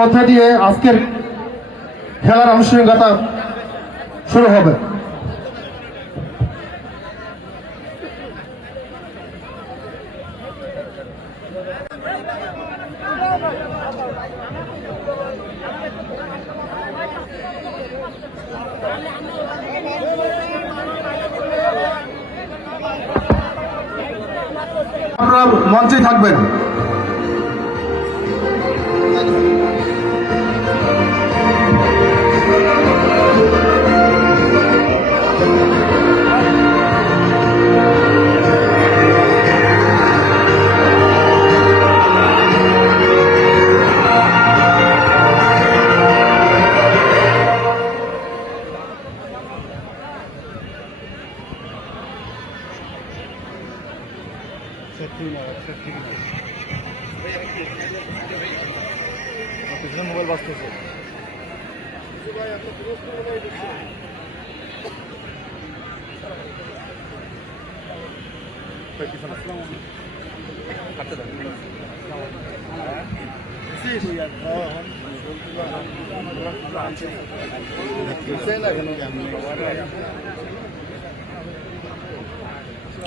মধ্যে দিয়ে আজকের খেলার আনুষ্ঠানিকতা শুরু হবে। আপনারা মঞ্চে থাকবেন।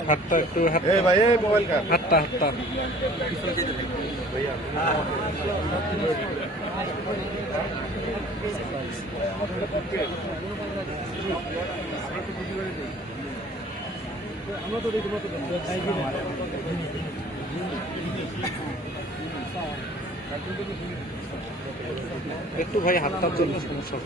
হাতটা একটু হাত এই ভাই এই মোবাইল কার? হাতটা হাতটা। একটু ভাই হাতটা চলে সমস্যা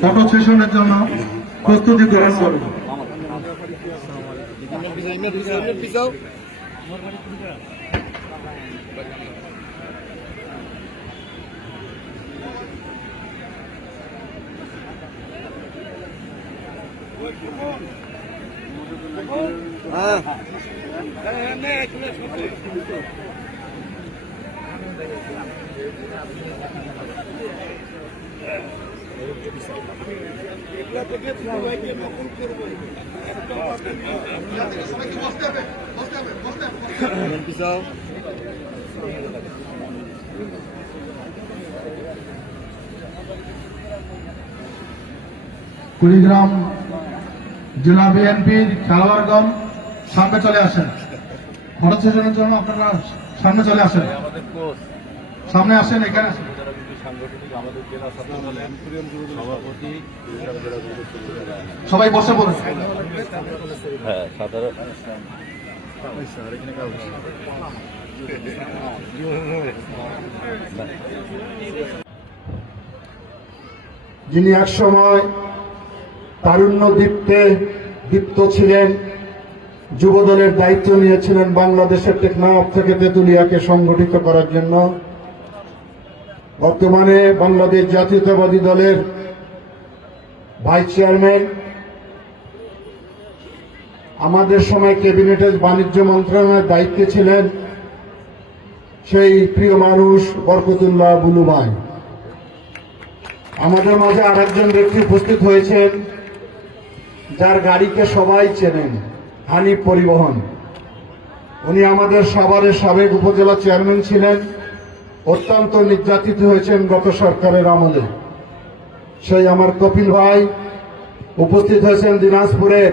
ফটো সেশনের জন্য প্রস্তুতি গ্রহণ করুন পিছন পিছন পিছন পিছন কুড়িগ্রাম জেলা বিএনপির খেলোয়াড়গণ সামনে চলে আসেন ফটো সেশনের জন্য আপনারা সামনে চলে আসেন। সামনে আসেন এখানে। সবাই বসে পড়ুন। হ্যাঁ যিনি এক সময় তারুণ্য দীপ্তে দীপ্ত ছিলেন, যুবদলের দায়িত্ব নিয়েছিলেন বাংলাদেশের টেকনাফ থেকে তেতুলিয়াকে সংগঠিত করার জন্য। বর্তমানে বাংলাদেশ জাতীয়তাবাদী দলের ভাইস চেয়ারম্যান। আমাদের সময় ক্যাবিনেটের বাণিজ্য মন্ত্রণালয়ের দায়িত্বে ছিলেন সেই প্রিয় মানুষ বরকতুল্লাহ বুলুবাই। আমাদের মাঝে আরেকজন ব্যক্তি উপস্থিত হয়েছেন। যার গাড়িকে সবাই চেনেন হানিফ পরিবহন। উনি আমাদের সাভারের সাবেক উপজেলা চেয়ারম্যান ছিলেন, অত্যন্ত নির্যাতিত হয়েছেন গত সরকারের আমলে। সেই আমার কপিল ভাই উপস্থিত হয়েছেন দিনাজপুরের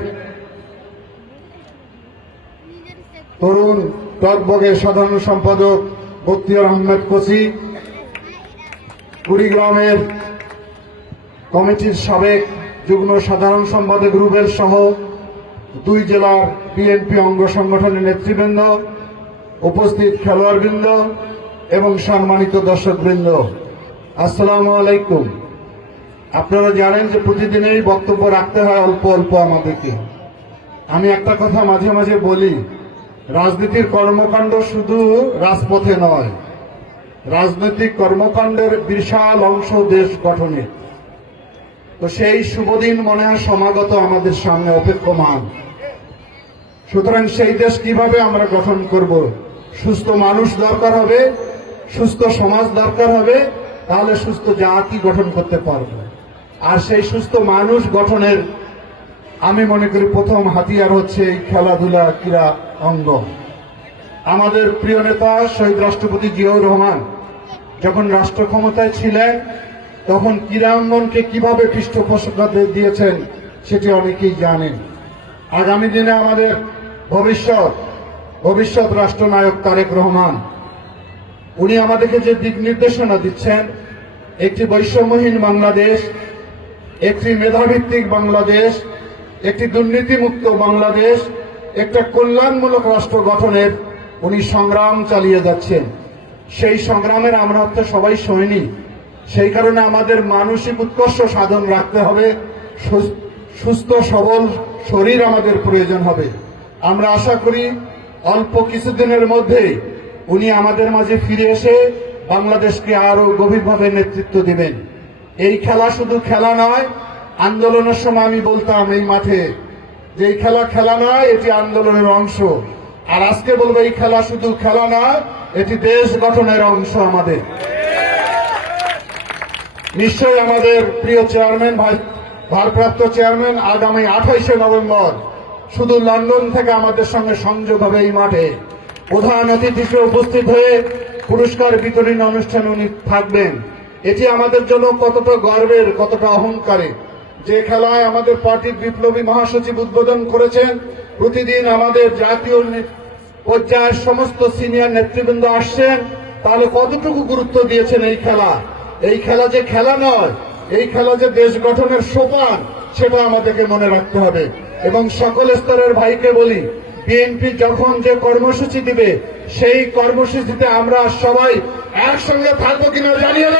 তরুণ টকবগের সাধারণ সম্পাদক বক্তিয়ার আহমেদ কোসি কুড়িগ্রামের কমিটির সাবেক যুগ্ম সাধারণ সম্পাদক রুবেল সহ দুই জেলার বিএনপি অঙ্গ সংগঠনের নেতৃবৃন্দ, উপস্থিত খেলোয়াড়বৃন্দ এবং সম্মানিত দর্শকবৃন্দ, আসসালামু আলাইকুম। আপনারা জানেন যে প্রতিদিনেই বক্তব্য রাখতে হয় অল্প অল্প আমাদেরকে। আমি একটা কথা মাঝে মাঝে বলি, রাজনীতির কর্মকাণ্ড শুধু রাজপথে নয়, রাজনৈতিক কর্মকাণ্ডের বিশাল অংশ দেশ গঠনে। তো সেই শুভদিন মনে হয় সমাগত আমাদের সামনে অপেক্ষমান। সুতরাং সেই দেশ কীভাবে আমরা গঠন করব? সুস্থ মানুষ দরকার হবে, সুস্থ সমাজ দরকার হবে, তাহলে সুস্থ জাতি গঠন করতে পারব। আর সেই সুস্থ মানুষ গঠনের, আমি মনে করি প্রথম হাতিয়ার হচ্ছে এই খেলাধুলা ক্রীড়া অঙ্গ। আমাদের প্রিয় নেতা শহীদ রাষ্ট্রপতি জিয়াউর রহমান যখন রাষ্ট্র ক্ষমতায় ছিলেন তখন ক্রীড়াঙ্গনকে কীভাবে পৃষ্ঠপোষকতা দিয়েছেন, সেটি অনেকেই জানেন। আগামী দিনে আমাদের ভবিষ্যৎ ভবিষ্যৎ রাষ্ট্রনায়ক তারেক রহমান, উনি আমাদেরকে যে দিক নির্দেশনা দিচ্ছেন, একটি বৈষম্যহীন বাংলাদেশ, একটি মেধাভিত্তিক বাংলাদেশ, একটি দুর্নীতিমুক্ত বাংলাদেশ, একটা কল্যাণমূলক রাষ্ট্র গঠনের উনি সংগ্রাম চালিয়ে যাচ্ছেন। সেই সংগ্রামের আমরা তো সবাই সৈনিক। সেই কারণে আমাদের মানসিক উৎকর্ষ সাধন রাখতে হবে। সুস- সুস্থ, সবল শরীর আমাদের প্রয়োজন হবে। আমরা আশা করি অল্প কিছুদিনের মধ্যেই উনি আমাদের মাঝে ফিরে এসে বাংলাদেশকে আরও গভীরভাবে নেতৃত্ব দিবেন। এই খেলা শুধু খেলা নয়, আন্দোলনের সময় আমি বলতাম এই মাঠে যে এই খেলা খেলা নয়, এটি আন্দোলনের অংশ। আর আজকে বলব এই খেলা শুধু খেলা নয়, এটি দেশ গঠনের অংশ আমাদের। নিশ্চয়ই আমাদের প্রিয় চেয়ারম্যান, ভাই- ভারপ্রাপ্ত চেয়ারম্যান আগামী আঠাইশে নভেম্বর শুধু লন্ডন থেকে আমাদের সঙ্গে সংযোগ হবে এই মাঠে। প্রধান অতিথি উপস্থিত হয়ে পুরস্কার বিতরণী অনুষ্ঠানে উনি থাকবেন। এটি আমাদের জন্য কতটা গর্বের, কতটা অহংকারে যে খেলায় আমাদের পার্টির বিপ্লবী মহাসচিব উদ্বোধন করেছেন, প্রতিদিন আমাদের জাতীয় পর্যায়ের সমস্ত সিনিয়র নেতৃবৃন্দ আসছেন। তাহলে কতটুকু গুরুত্ব দিয়েছেন এই খেলা? এই খেলা যে খেলা নয়, এই খেলা যে দেশ গঠনের সোপান, সেটা আমাদেরকে মনে রাখতে হবে। এবং সকল স্তরের ভাইকে বলি, বিএনপি যখন যে কর্মসূচি দিবে, সেই কর্মসূচিতে আমরা সবাই একসঙ্গে থাকব কিনা জানিয়ে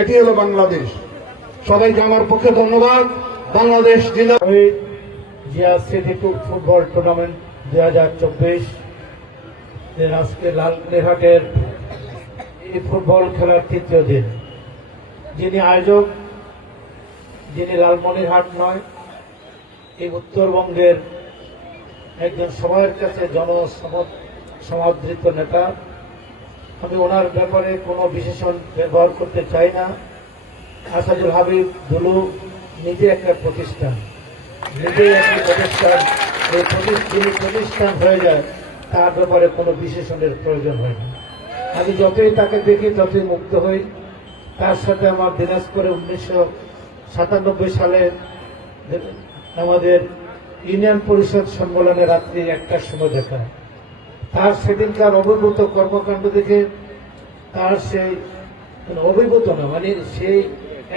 এটি হলো বাংলাদেশ। সবাইকে আমার পক্ষে ধন্যবাদ। বাংলাদেশ জেলা জিয়া টু- ফুটবল টুর্নামেন্ট দুই হাজার চব্বিশ আজকে লালমনিরহাটের এই ফুটবল খেলার তৃতীয় দিন। যিনি আয়োজক, যিনি লালমনিরহাট নয়, এই উত্তরবঙ্গের একজন সবার কাছে জনসমাদৃত নেতা। আমি ওনার ব্যাপারে কোনো বিশেষণ ব্যবহার করতে চাই না। আসাদুল হাবিব দুলু নিজে একটা প্রতিষ্ঠান। নিজে একটি প্রতিষ্ঠান। যিনি প্রতিষ্ঠান হয়ে যায়, তার ব্যাপারে কোনো বিশেষণের প্রয়োজন হয় না। আমি যতই তাকে দেখি, ততই মুগ্ধ হই তার সাথে আমার দিনাজপুরে উনিশশো সাতানব্বই সালে আমাদের ইউনিয়ন পরিষদ সম্মেলনে রাত্রি একটার সময় দেখা। তার সেদিনকার অভিভূত কর্মকাণ্ড দেখে তার সেই অভিভূত না মানে সেই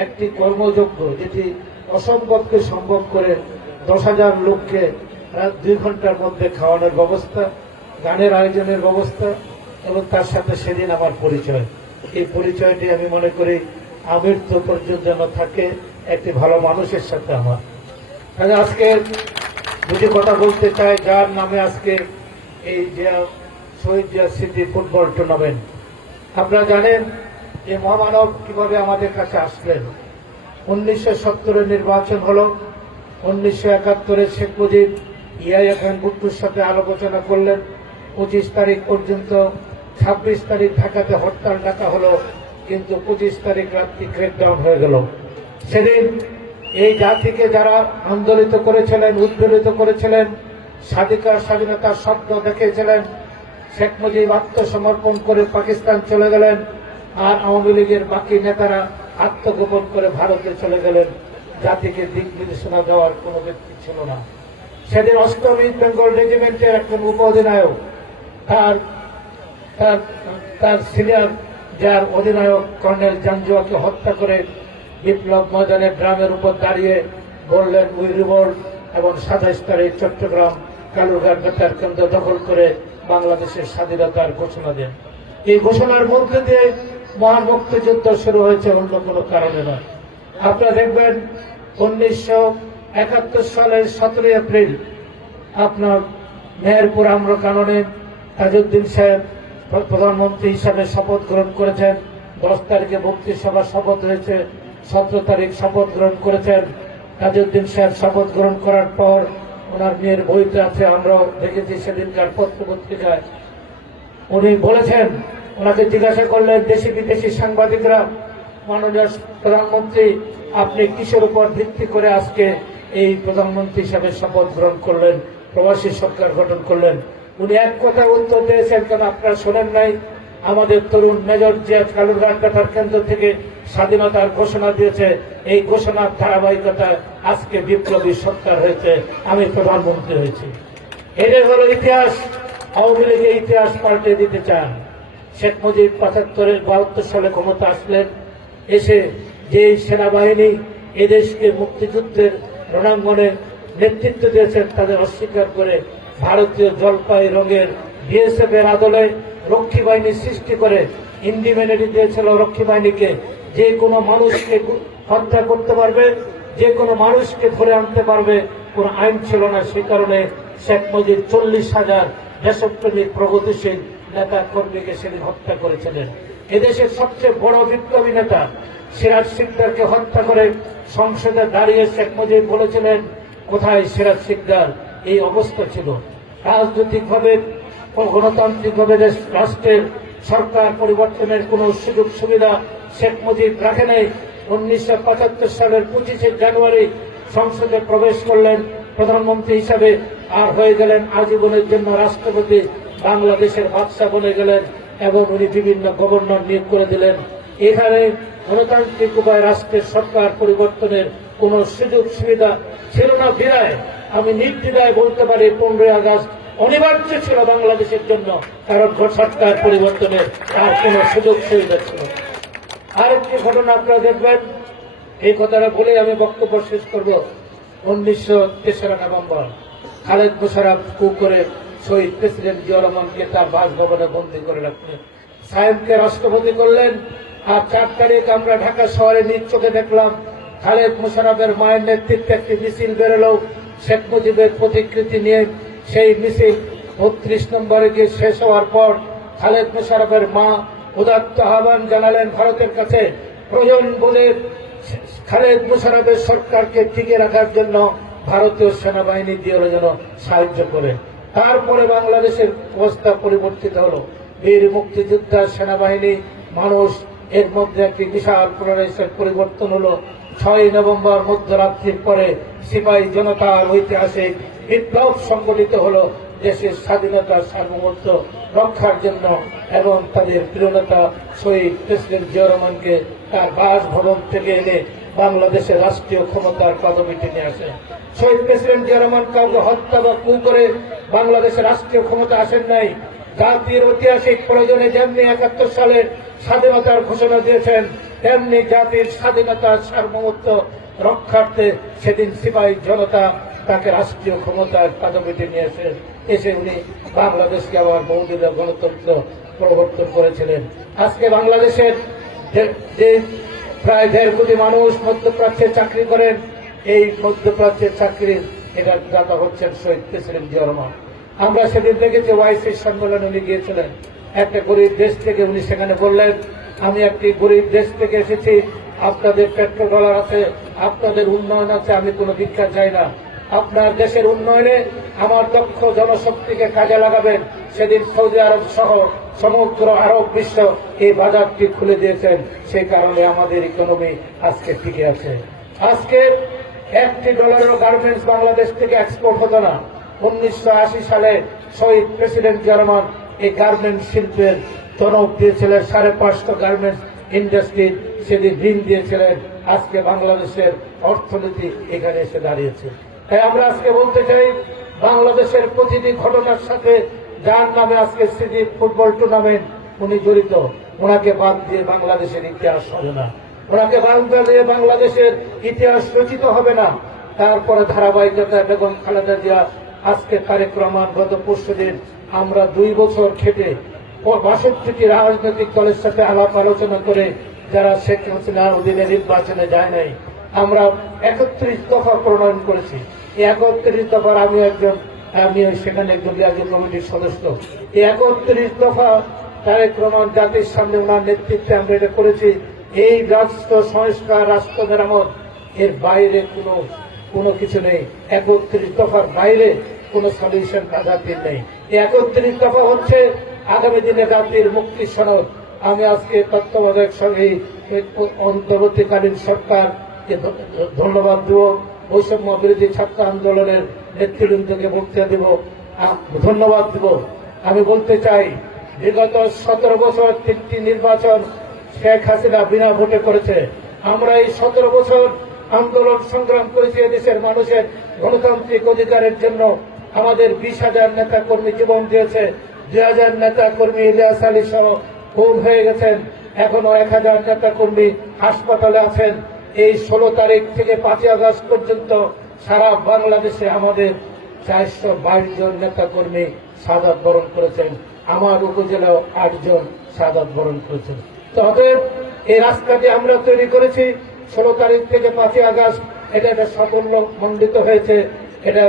একটি কর্মযোগ্য যেটি অসম্ভবকে সম্ভব করে দশ হাজার লোককে রাত দুই ঘণ্টার মধ্যে খাওয়ানোর ব্যবস্থা, গানের আয়োজনের ব্যবস্থা এবং তার সাথে সেদিন আমার পরিচয়। এই পরিচয়টি আমি মনে করি আমৃত্যু পর্যন্ত যেন থাকে, একটি ভালো মানুষের সাথে আমার। তাহলে আজকে দুটি কথা বলতে চাই, যার নামে আজকে এই যে শহীদ জিয়া স্মৃতি ফুটবল টুর্নামেন্ট। আপনারা জানেন যে মহামানব কীভাবে আমাদের কাছে আসলেন। উনিশশো সত্তরের নির্বাচন হলো, উনিশশো একাত্তরে শেখ মুজিব ইয়াইয়া খান বুট্টুর সাথে আলোচনা করলেন, পঁচিশ তারিখ পর্যন্ত ছাব্বিশ তারিখ ঢাকাতে হরতাল ডাকা হলো, কিন্তু পঁচিশ তারিখ রাত্রি ক্রেকডাউন হয়ে গেল। সেদিন এই জাতিকে যারা আন্দোলিত করেছিলেন, উদ্বেলিত করেছিলেন স্বাধিকার স্বাধীনতার স্বপ্ন দেখিয়েছিলেন, শেখ মুজিব আত্মসমর্পণ করে পাকিস্তান চলে গেলেন, আর আওয়ামী লীগের বাকি নেতারা আত্মগোপন করে ভারতে চলে গেলেন, জাতিকে দিক নির্দেশনা দেওয়ার কোনো ব্যক্তি ছিল না। সেদিন অষ্টম ইস্ট বেঙ্গল রেজিমেন্টের একজন উপ অধিনায়ক তার তার তার সিনিয়র যার অধিনায়ক কর্নেল জাঞ্জুয়াকে হত্যা করে বিপ্লব ময়দানে গ্রামের উপর দাঁড়িয়ে বললেন উই রিভোল্ট এবং সাতাইশ তারিখ চট্টগ্রাম কালুরঘাট বেতার কেন্দ্র দখল করে বাংলাদেশের স্বাধীনতার ঘোষণা দেন। এই ঘোষণার মধ্যে দিয়ে মহান মুক্তিযুদ্ধ শুরু হয়েছে অন্য কোনো কারণে নয়। আপনারা দেখবেন উনিশশো একাত্তর সালের সতেরোই এপ্রিল আপনার মেহেরপুর আম্র কাননে তাজউদ্দিন সাহেব প্রধানমন্ত্রী হিসাবে শপথ গ্রহণ করেছেন। দশ তারিখে মন্ত্রিসভা শপথ হয়েছে। সতেরো তারিখ শপথ গ্রহণ করেছেন। তাজউদ্দিন সাহেব শপথ গ্রহণ করার পর ওনার মেয়ের বইতে আছে, আমরা দেখেছি সেদিনকার পত্র পত্রিকায় উনি বলেছেন, ওনাকে জিজ্ঞাসা করলেন, দেশি বিদেশি সাংবাদিকরা, মাননীয় প্রধানমন্ত্রী, আপনি কিসের উপর ভিত্তি করে আজকে এই প্রধানমন্ত্রী হিসাবে শপথ গ্রহণ করলেন? প্রবাসী সরকার গঠন করলেন। উনি এক কথা উত্তর দিয়েছেন, কেন আপনারা শোনেন নাই? আমাদের তরুণ মেজর জিয়া কালুরঘাট বেতার কেন্দ্র থেকে স্বাধীনতার ঘোষণা দিয়েছে। এই ঘোষণার ধারাবাহিকতায় আজকে বিপ্লবী সরকার হয়েছে। আমি প্রধানমন্ত্রী হয়েছি। এটাই হলো ইতিহাস। আওয়ামী লীগের ইতিহাস পাল্টে দিতে চান। শেখ মুজিব পঁচাত্তরের বাহাত্তর সালে ক্ষমতা আসলেন। এসে যে সেনাবাহিনী এদেশকে মুক্তিযুদ্ধের রণাঙ্গনে নেতৃত্ব দিয়েছেন, তাদের অস্বীকার করে ভারতীয় জলপাই রঙের বিএসএফ এর আদলে রক্ষী বাহিনী সৃষ্টি করে ইন্ডিমেনিটি দিয়েছিল রক্ষী বাহিনীকে। যে কোনো মানুষকে হত্যা করতে পারবে, যে কোনো মানুষকে ধরে আনতে পারবে, কোন আইন ছিল না। সে কারণে শেখ মুজিব চল্লিশ হাজার দেশপ্রেমিক প্রগতিশীল নেতা কর্মীকে সেদিন হত্যা করেছিলেন। এদেশের সবচেয়ে বড় বিপ্লবী নেতা সিরাজ সিকদারকে হত্যা করে সংসদে দাঁড়িয়ে শেখ মুজিব বলেছিলেন, কোথায় সিরাজ সিকদার? এই অবস্থা ছিল। রাজনৈতিকভাবে, গণতান্ত্রিকভাবে রাষ্ট্রের সরকার পরিবর্তনের কোনো সুযোগ সুবিধা শেখ মুজিব রাখে নাই। উনিশশো পঁচাত্তর সালের পঁচিশে জানুয়ারি সংসদে প্রবেশ করলেন প্রধানমন্ত্রী হিসাবে আর হয়ে গেলেন আজীবনের জন্য রাষ্ট্রপতি। বাংলাদেশের বাদশাহ বনে গেলেন এবং উনি বিভিন্ন গভর্নর নিয়োগ করে দিলেন। এখানে গণতান্ত্রিক উপায়, রাষ্ট্রের সরকার পরিবর্তনের কোন সুযোগ সুবিধা ছিল না। বিরায় আমি নির্দ্বিধায় বলতে পারি, পনেরোই আগস্ট অনিবার্য ছিল বাংলাদেশের জন্য কারণ সরকার পরিবর্তনে আর কোন সুযোগ সুবিধা ছিল। আরেকটি ঘটনা আপনারা দেখবেন, এই কথাটা বলে আমি বক্তব্য শেষ করব। উনিশশো তেসরা নভেম্বর, খালেদ মোশারফ কু করে শহীদ প্রেসিডেন্ট জিয়া রহমানকে তার বাসভবনে বন্দী করে রাখলেন। সাহেবকে রাষ্ট্রপতি করলেন। আর চার তারিখ আমরা ঢাকা শহরে নিজ চোখে দেখলাম, খালেদ মোশারফের মায়ের নেতৃত্বে একটি মিছিল বেরোলো। শেখ মুজিবের প্রতিকৃতি নিয়ে সেই মিছিল বত্রিশ নম্বরে গিয়ে শেষ হওয়ার পর খালেদ মোশারফের মা উদাত্ত আহ্বান জানালেন ভারতের কাছে প্রয়োজন বলে খালেদ মুশারফের সরকারকে টিকে রাখার জন্য ভারতীয় সেনাবাহিনী দিয়ে যেন সাহায্য করে। তারপরে বাংলাদেশের অবস্থা পরিবর্তিত হলো। বীর মুক্তিযোদ্ধা সেনাবাহিনী মানুষ এর মধ্যে একটি বিশাল পুনরাইশের পরিবর্তন হলো। ছয় নভেম্বর মধ্যরাত্রির পরে সিপাহী জনতার ঐতিহাসিক বিপ্লব সংগঠিত হল দেশের স্বাধীনতার সার্বভৌমত্ব রক্ষার জন্য এবং তাদের প্রিয়নেতা শহীদ প্রেসিডেন্ট জিয়া রহমানকে তার বাসভবন থেকে এনে বাংলাদেশের রাষ্ট্রীয় ক্ষমতার পদবিটি নিয়ে আসে। শহীদ প্রেসিডেন্ট জিয়া রহমান কাউকে হত্যা বা কু করে বাংলাদেশের রাষ্ট্রীয় ক্ষমতা আসেন নাই। জাতির ঐতিহাসিক প্রয়োজনে যেমনি একাত্তর সালে স্বাধীনতার ঘোষণা দিয়েছেন তেমনি জাতির স্বাধীনতার সার্বভৌমত্ব রক্ষার্থে সেদিন সিপাহী জনতা তাকে রাষ্ট্রীয় ক্ষমতার পদবিতে নিয়ে এসে এসে উনি বাংলাদেশকে আবার বহুদিনের গণতন্ত্র প্রবর্তন করেছিলেন। আজকে বাংলাদেশের যে প্রায় দেড় কোটি মানুষ মধ্যপ্রাচ্যে চাকরি করেন, এই মধ্যপ্রাচ্যের চাকরির এটার দাতা হচ্ছেন শহীদ প্রেসিডেন্ট জিয়া রহমান। আমরা সেদিন দেখেছি ওয়াইসি সম্মেলনে উনি গিয়েছিলেন। একটা গরিব দেশ থেকে উনি সেখানে বললেন আমি একটি গরিব দেশ থেকে এসেছি। আপনাদের পেট্রোল ডলার আছে, আপনাদের উন্নয়ন আছে, আমি কোনো দীক্ষা চাই না। আপনার দেশের উন্নয়নে আমার দক্ষ জনশক্তিকে কাজে লাগাবেন। সেদিন সৌদি আরব সহ সমগ্র আরব বিশ্ব এই বাজারটি খুলে দিয়েছেন। সেই কারণে আমাদের ইকোনমি আজকে টিকে আছে। আজকে একটি ডলারের গার্মেন্টস বাংলাদেশ থেকে এক্সপোর্ট হতো না। উনিশশো আশি সালে শহীদ প্রেসিডেন্ট জার্মান এই গার্মেন্টস শিল্পের টনক দিয়েছিলেন সাড়ে পাঁচশো গার্মেন্টস ইন্ডাস্ট্রি সেদিন ঋণ দিয়েছিলেন। আজকে বাংলাদেশের অর্থনীতি এখানে এসে দাঁড়িয়েছে। তাই আমরা আজকে বলতে চাই, বাংলাদেশের প্রতিটি ঘটনার সাথে যার নামে আজকে স্মৃতি ফুটবল টুর্নামেন্ট উনি জড়িত, ওনাকে বাদ দিয়ে বাংলাদেশের ইতিহাস হবে না। ওনাকে বাদ দিয়ে বাংলাদেশের ইতিহাস রচিত হবে না। তারপরে ধারাবাহিকতা বেগম খালেদা জিয়া, আজকে তারেক রহমান গত পরশু দিন আমরা দুই বছর খেটে বাষট্টিটি রাজনৈতিক দলের সাথে আলাপ আলোচনা করে যারা শেখ হাসিনার অধীনে নির্বাচনে যায় নাই, আমরা একত্রিশ দফা প্রণয়ন করেছি। এই একত্রিশ দফার আমি একজন, আমি সেখানে একজন জাতীয় কমিটির সদস্য। এই একত্রিশ দফা তারেক রহমান জাতির সামনে ওনার নেতৃত্বে আমরা এটা করেছি। এই রাষ্ট্র সংস্কার, রাষ্ট্র মেরামত, এর বাইরে কোনো কোনো কিছু নেই। একত্রিশ দফার বাইরে কোনো সলিউশন জাতির নেই। একত্রিশ দফা হচ্ছে আগামী দিনে জাতির মুক্তি সনদ। আমি আজকে তত্ত্বাবধায়ক সঙ্গে অন্তর্বর্তীকালীন সরকারকে ধন্যবাদ দেব। বৈষম্য বিরোধী ছাত্র আন্দোলনের নেতৃবৃন্দকে বক্তৃতা দেব। ধন্যবাদ দেব। আমি বলতে চাই, বিগত সতেরো বছর তিনটি নির্বাচন শেখ হাসিনা বিনা ভোটে করেছে। আমরা এই সতেরো বছর আন্দোলন সংগ্রাম করেছি দেশের মানুষের গণতান্ত্রিক অধিকারের জন্য। আমাদের বিশ হাজার নেতা কর্মী জীবন দিয়েছে। দুই হাজার নেতা কর্মী ইলিয়াস আলী সহ খুন হয়ে গেছেন, এখনও এক হাজার নেতা কর্মী হাসপাতালে আছেন। এই ষোলো তারিখ থেকে পাঁচই আগস্ট পর্যন্ত সারা বাংলাদেশে আমাদের চারশো বাইশ জন নেতা কর্মী সাদাত বরণ করেছেন। আমার উপজেলাও আটজন সাদাত বরণ করেছেন। তো অতএব এই রাস্তাটি আমরা তৈরি করেছি। ষোলো তারিখ থেকে পাঁচই আগস্ট, এটা একটা সাফল্য মণ্ডিত হয়েছে। এটা,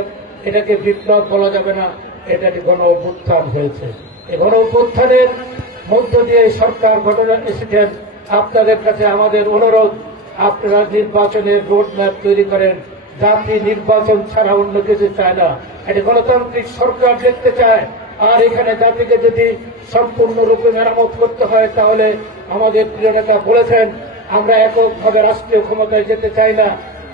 এটাকে বিপ্লব বলা যাবে না। এটা গণ অভ্যুত্থান হয়েছে। এই গণ অভ্যুত্থানের মধ্য দিয়ে সরকার ঘটনা এসেছেন। আপনাদের কাছে আমাদের অনুরোধ, আপনারা নির্বাচনের রোড ম্যাপ তৈরি করেন। জাতি নির্বাচন ছাড়া অন্য কিছু চায় না। এটি গণতান্ত্রিক সরকার দেখতে চায়। আর এখানে জাতিকে যদি সম্পূর্ণরূপে মেরামত করতে হয়, তাহলে আমাদের প্রিয় নেতা বলেছেন, আমরা এককভাবে রাষ্ট্রীয় ক্ষমতায় যেতে চাই না।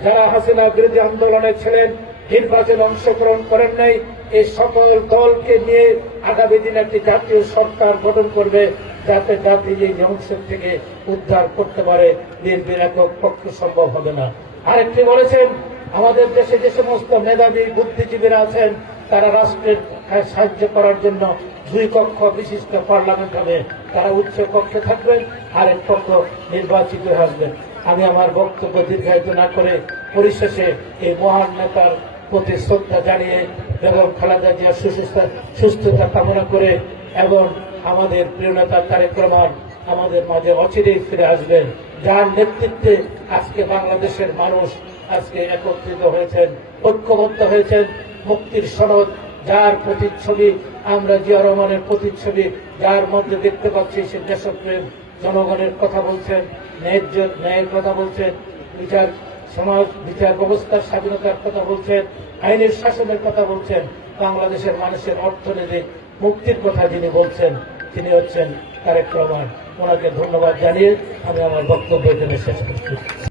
যারা হাসিনা বিরোধী আন্দোলনে ছিলেন, নির্বাচনে অংশগ্রহণ করেন নাই এই সকল দলকে নিয়ে আগামী দিনে একটি জাতীয় সরকার গঠন করবে, যাতে জাতি ধ্বংসের থেকে উদ্ধার করতে পারে নির্বির একক পক্ষে সম্ভব হবে না। আরেকটি বলেছেন, আমাদের দেশে যে সমস্ত মেধাবী, বুদ্ধিজীবীরা আছেন, তারা রাষ্ট্রের সাহায্য করার জন্য দুই কক্ষ বিশিষ্ট পার্লামেন্ট হবে। তারা উচ্চ কক্ষে থাকবেন আর এক পক্ষ নির্বাচিত হয়ে আসবেন। আমি আমার বক্তব্য দীর্ঘায়িত না করে পরিশেষে এই মহান নেতার প্রতি শ্রদ্ধা জানিয়ে এবং খালেদা জিয়া সুস্থতা সুস্থতা কামনা করে এবং আমাদের প্রিয় নেতা তারেক রহমান আমাদের মাঝে অচিরেই ফিরে আসবেন যার নেতৃত্বে আজকে বাংলাদেশের মানুষ আজকে একত্রিত হয়েছেন, ঐক্যবদ্ধ হয়েছেন, মুক্তির সনদ, যার প্রতিচ্ছবি, আমরা জিয়া রহমানের প্রতিচ্ছবি, যার মধ্যে দেখতে পাচ্ছি সে দেশপ্রেম, জনগণের কথা বলছেন, ন্যায্য ন্যায়ের কথা বলছেন, বিচার সমাজ, বিচার ব্যবস্থার স্বাধীনতার কথা বলছেন, আইনের শাসনের কথা বলছেন, বাংলাদেশের মানুষের অর্থনৈতিক মুক্তির কথা যিনি বলছেন, তিনি হচ্ছেন তারেক রহমান। ওনাকে ধন্যবাদ জানিয়ে আমি আমার বক্তব্য এখানে শেষ করছি।